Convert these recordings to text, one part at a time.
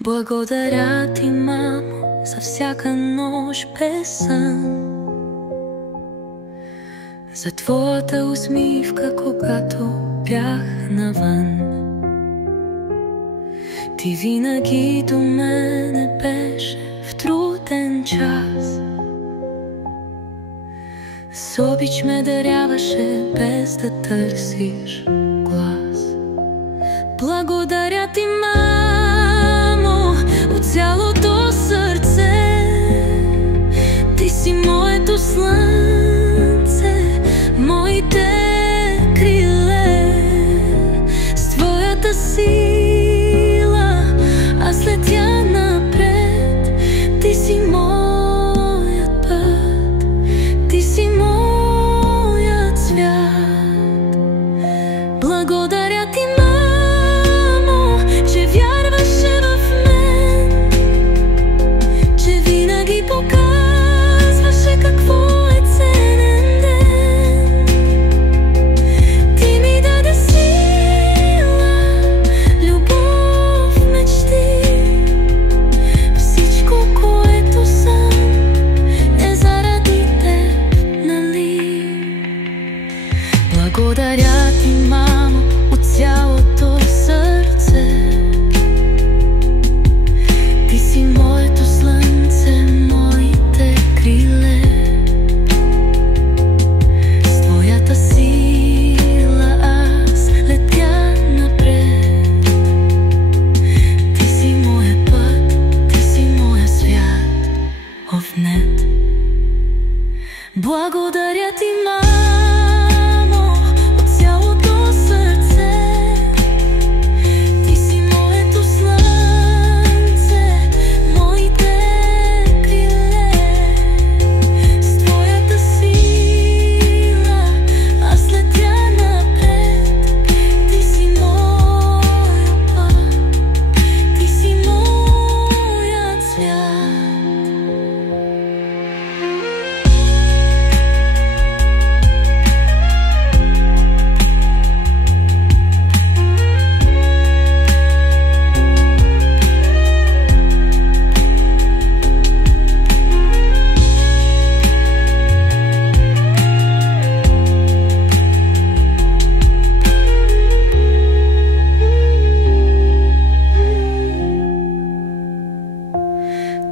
Благодаря ти, мамо, за всяка нощ без сън, за твоята усмивка, когато бях навън. Ти винаги до мене беше в труден час, с обич ме даряваше без да търсиш глас. Благодаря ти, мамо, от цялото сърце. Ти си моето слънце, моите криле. С твоята сила аз летя напред. Ти си моят път, ти си моят свят. Благодаря ти, мамо, че вярваше в мен, че винаги показваше какво е ценен ден. Ти ми даде сила, любов, мечти. Всичко, което съм, е заради теб, нали? Благодаря ти, мамо, от цялото сърце. Ти си моето слънце, моите криле. С твоята сила аз летя напред. Ти си моя път, ти си моя свят, овнет. Благодаря ти, мамо, от цялото сърце. Ти си моето слънце, моите криле. С твоята сила аз летя напред. Ти си моя път, ти си моят свят.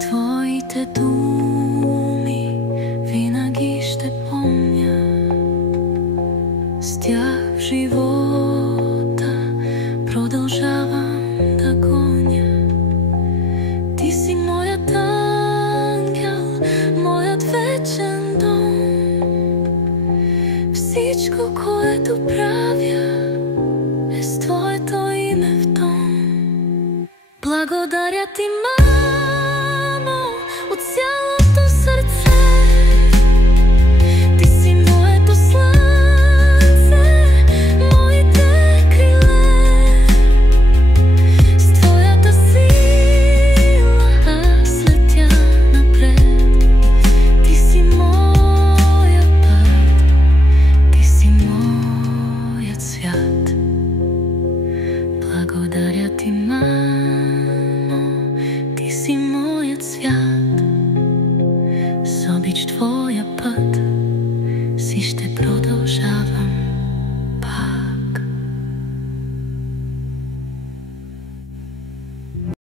Твоите думи винаги ще помня. С тях в живота продължавам да гоня. Ти си моят ангел, моят вечен дом. Всичко, което правя, е с твоето име в тон. Благодаря ти, мамо.